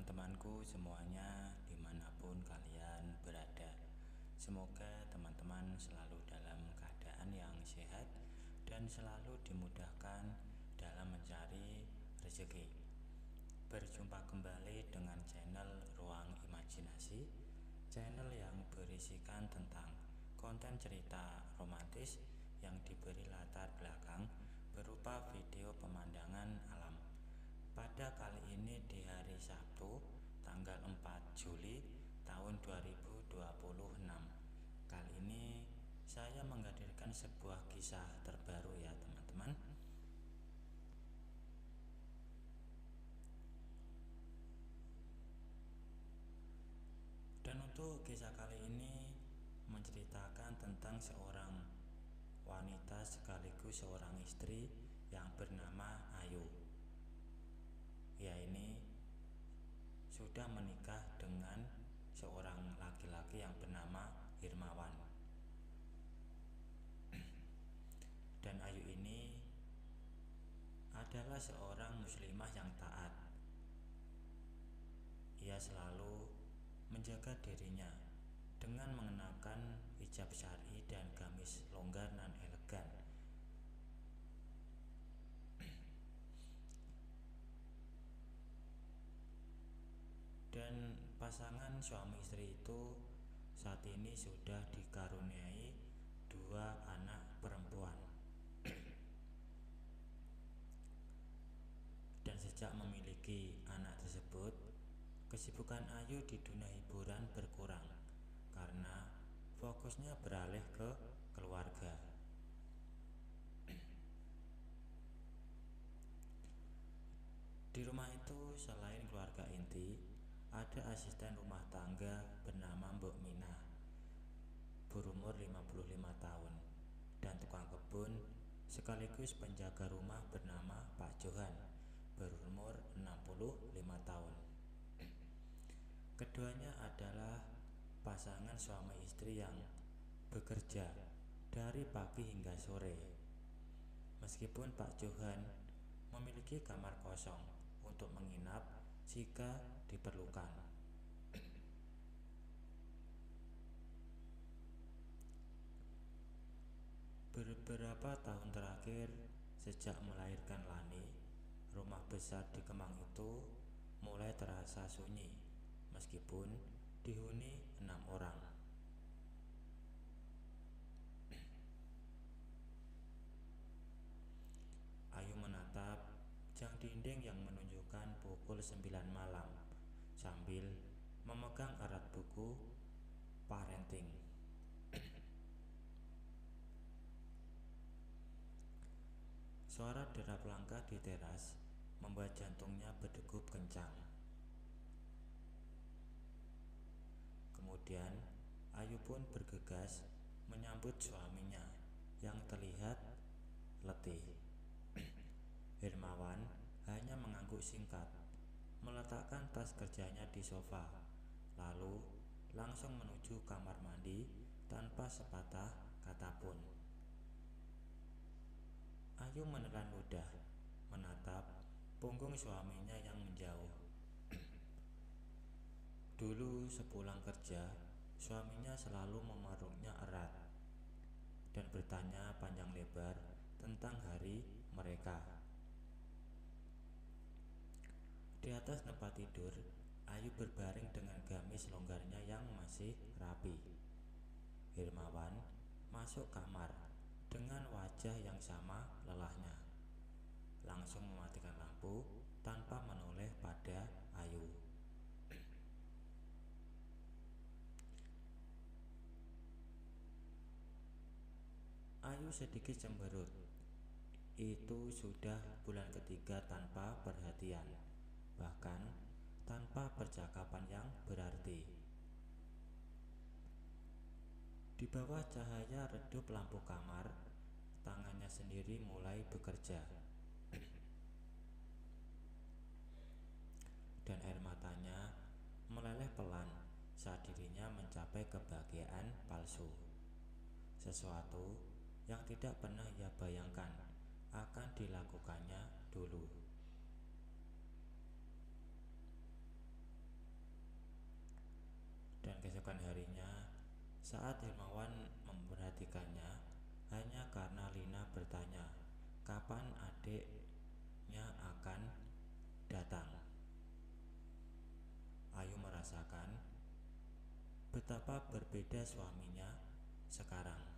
teman-temanku semuanya dimanapun kalian berada. Semoga teman-teman selalu dalam keadaan yang sehat dan selalu dimudahkan dalam mencari rezeki. Berjumpa kembali dengan channel Ruang Imajinasi, channel yang berisikan tentang konten cerita romantis yang diberi latar belakang berupa video pemandangan alam. Pada kali ini di hari Sabtu tanggal 4 Juli tahun 2026. Kali ini saya menghadirkan sebuah kisah terbaru ya teman-teman. Dan untuk kisah kali ini menceritakan tentang seorang wanita sekaligus seorang istri yang bernama Ayu. Ia ini sudah menikah dengan seorang laki-laki yang bernama Hirmawan. Dan Ayu ini adalah seorang muslimah yang taat. Ia selalu menjaga dirinya dengan mengenakan hijab syar'i dan gamis longgar dan elegan. Dan pasangan suami istri itu saat ini sudah dikaruniai 2 anak perempuan. Dan sejak memiliki anak tersebut, kesibukan Ayu di dunia hiburan berkurang karena fokusnya beralih ke keluarga. Di rumah itu selain keluarga inti, ada asisten rumah tangga bernama Mbok Minah, berumur 55 tahun, dan tukang kebun sekaligus penjaga rumah bernama Pak Johan, berumur 65 tahun. Keduanya adalah pasangan suami istri yang bekerja dari pagi hingga sore. Meskipun Pak Johan memiliki kamar kosong untuk menginap jika diperlukan. Beberapa tahun terakhir sejak melahirkan Lani, rumah besar di Kemang itu mulai terasa sunyi meskipun dihuni 6 orang. Ayu menatap jam dinding yang menunjukkan pukul 9 malam sambil memegang erat buku parenting. Suara derap langkah di teras membuat jantungnya berdegup kencang. Kemudian Ayu pun bergegas menyambut suaminya yang terlihat letih. Hirmawan hanya mengangguk singkat, meletakkan tas kerjanya di sofa, lalu langsung menuju kamar mandi tanpa sepatah kata pun. Ayu menelan ludah, menatap punggung suaminya yang menjauh. Dulu sepulang kerja, suaminya selalu memeluknya erat dan bertanya panjang lebar tentang hari mereka. Di atas tempat tidur, Ayu berbaring dengan gamis longgarnya yang masih rapi. Hirmawan masuk kamar dengan wajah yang sama lelahnya, langsung mematikan lampu tanpa menoleh pada Ayu. Ayu sedikit cemberut. Itu sudah bulan ketiga tanpa perhatian, bahkan tanpa percakapan yang berarti. Di bawah cahaya redup lampu kamar, tangannya sendiri mulai bekerja, dan air matanya meleleh pelan saat dirinya mencapai kebahagiaan palsu. Sesuatu yang tidak pernah ia bayangkan akan dilakukannya dulu. keesokan harinya, saat Hermawan memperhatikannya, hanya karena Lina bertanya kapan adiknya akan datang, Ayu merasakan betapa berbeda suaminya sekarang.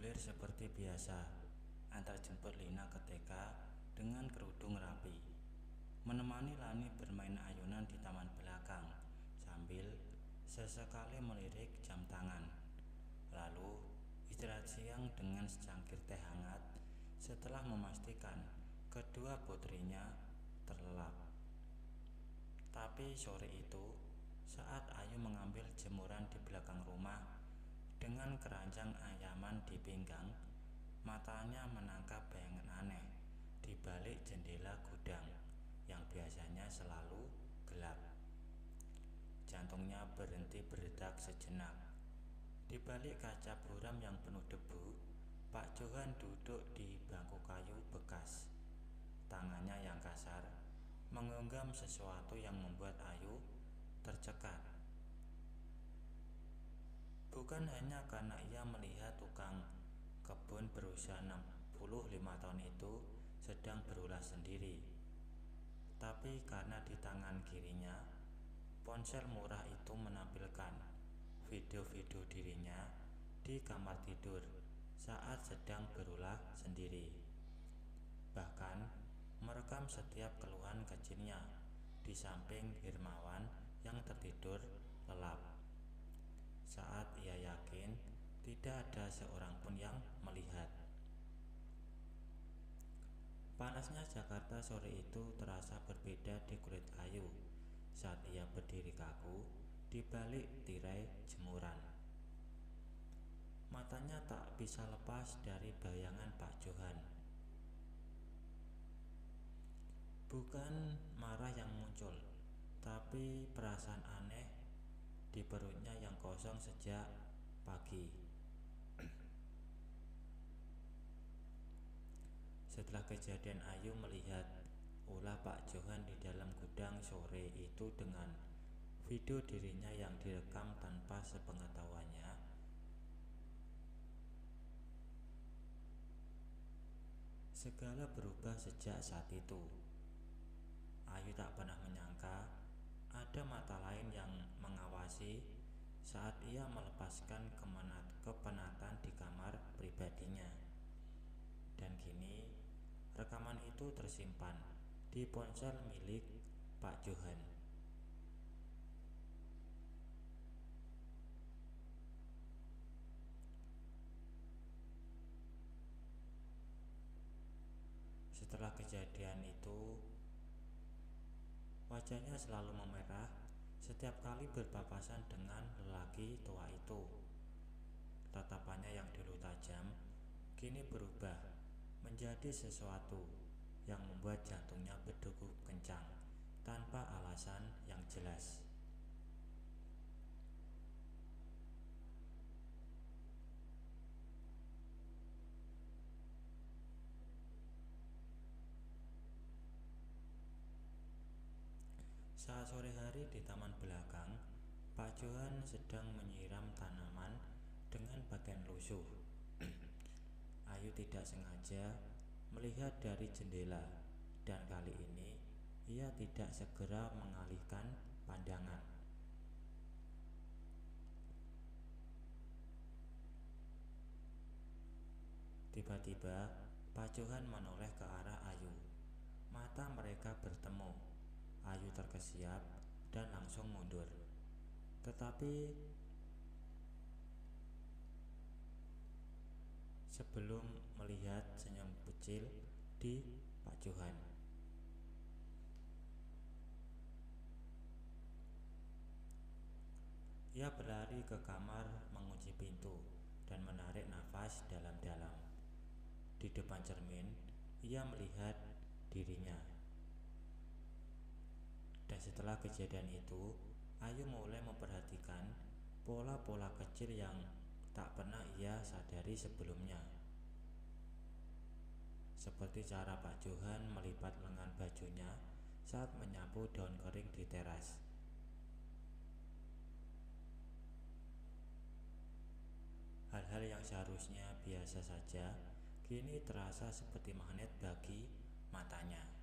bergulir seperti biasa, antar jemput Lina ke TK dengan kerudung rapi, menemani Lani bermain ayunan di taman belakang sambil sesekali melirik jam tangan, lalu istirahat siang dengan secangkir teh hangat setelah memastikan kedua putrinya terlelap. Tapi sore itu, saat Ayu mengambil jemuran di belakang rumah dengan keranjang ayaman di pinggang, matanya menangkap bayangan aneh di balik jendela gudang yang biasanya selalu gelap. Jantungnya berhenti berdetak sejenak. Di balik kaca buram yang penuh debu, Pak Johan duduk di bangku kayu bekas. Tangannya yang kasar menggenggam sesuatu yang membuat Ayu tercekat. Bukan hanya karena ia melihat tukang kebun berusia 65 tahun itu sedang berulah sendiri, tapi karena di tangan kirinya ponsel murah itu menampilkan video-video dirinya di kamar tidur saat sedang berulah sendiri. Bahkan merekam setiap keluhan kecilnya di samping Hirmawan yang tertidur lelap. Saat ia yakin tidak ada seorang pun yang melihat. Panasnya Jakarta sore itu terasa berbeda di kulit Ayu saat ia berdiri kaku di balik tirai jemuran. Matanya tak bisa lepas dari bayangan Pak Johan. Bukan marah yang muncul, tapi perasaan aneh di perutnya yang kosong sejak pagi. Setelah kejadian, Ayu melihat ulah Pak Johan di dalam gudang sore itu dengan video dirinya yang direkam tanpa sepengetahuannya. Segala berubah sejak saat itu. Ayu tak pernah menyangka ada mata lain yang mengawasi saat ia melepaskan kepenatan di kamar pribadinya. Dan kini rekaman itu tersimpan di ponsel milik Pak Johan. Setelah kejadian itu, wajahnya selalu memerah setiap kali berpapasan dengan lelaki tua itu. Tatapannya yang dulu tajam kini berubah menjadi sesuatu yang membuat jantungnya berdegup kencang tanpa alasan yang jelas. Saat sore hari di taman belakang, Pak Johan sedang menyiram tanaman dengan pakaian lusuh. Ayu tidak sengaja melihat dari jendela, dan kali ini ia tidak segera mengalihkan pandangan. Tiba-tiba Pak Johan menoleh ke arah Ayu. Mata mereka bertemu. Ayu terkesiap dan langsung mundur. Tetapi sebelum melihat senyum kecil di Pak Johan, ia berlari ke kamar, mengunci pintu, dan menarik nafas dalam-dalam. Di depan cermin, ia melihat dirinya. Dan setelah kejadian itu, Ayu mulai memperhatikan pola-pola kecil yang tak pernah ia sadari sebelumnya. Seperti cara Pak Johan melipat lengan bajunya saat menyapu daun kering di teras. Hal-hal yang seharusnya biasa saja kini terasa seperti magnet bagi matanya.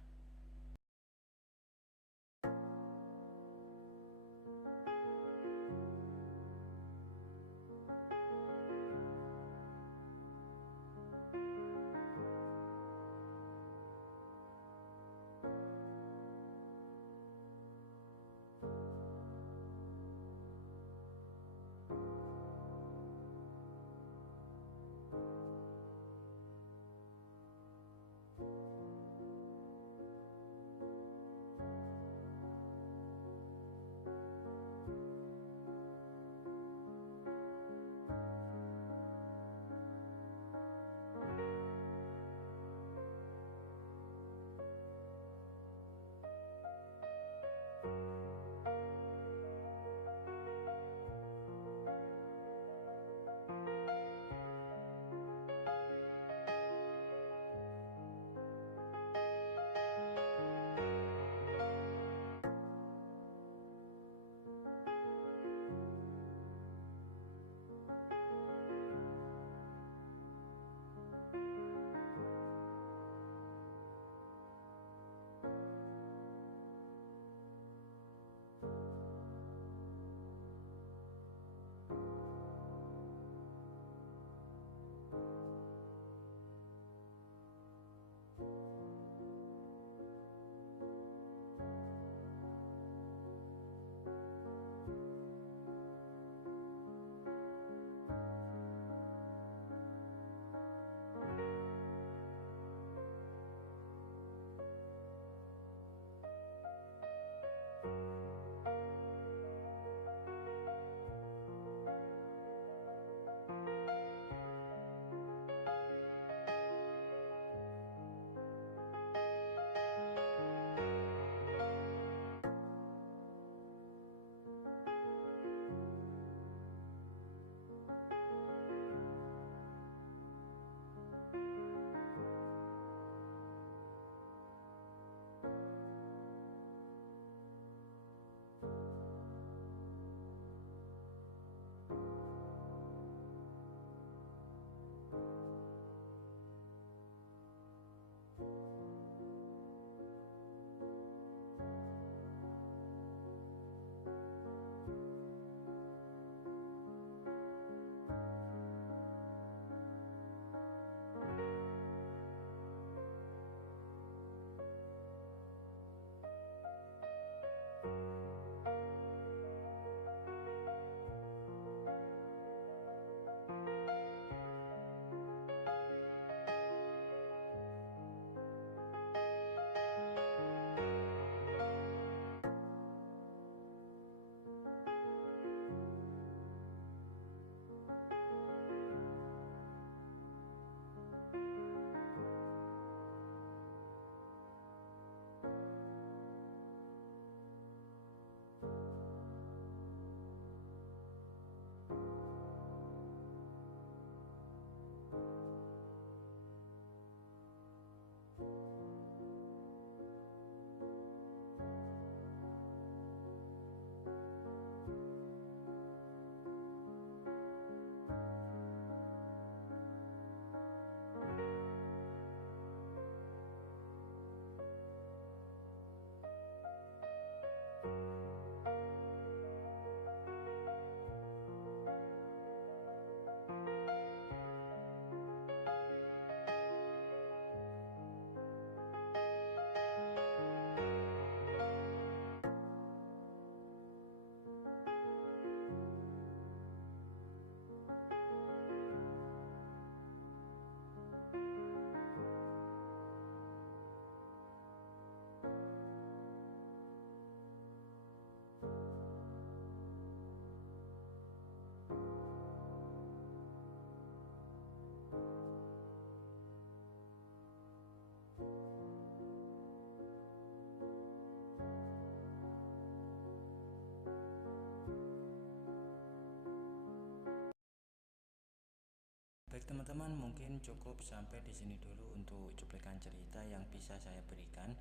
teman-teman, mungkin cukup sampai di sini dulu untuk cuplikan cerita yang bisa saya berikan.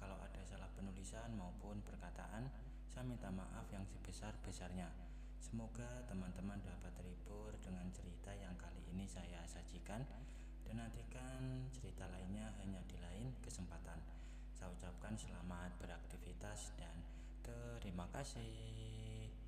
Kalau ada salah penulisan maupun perkataan, saya minta maaf yang sebesar-besarnya. Semoga teman-teman dapat terhibur dengan cerita yang kali ini saya sajikan, dan nantikan cerita lainnya hanya di lain kesempatan. Saya ucapkan selamat beraktivitas dan terima kasih.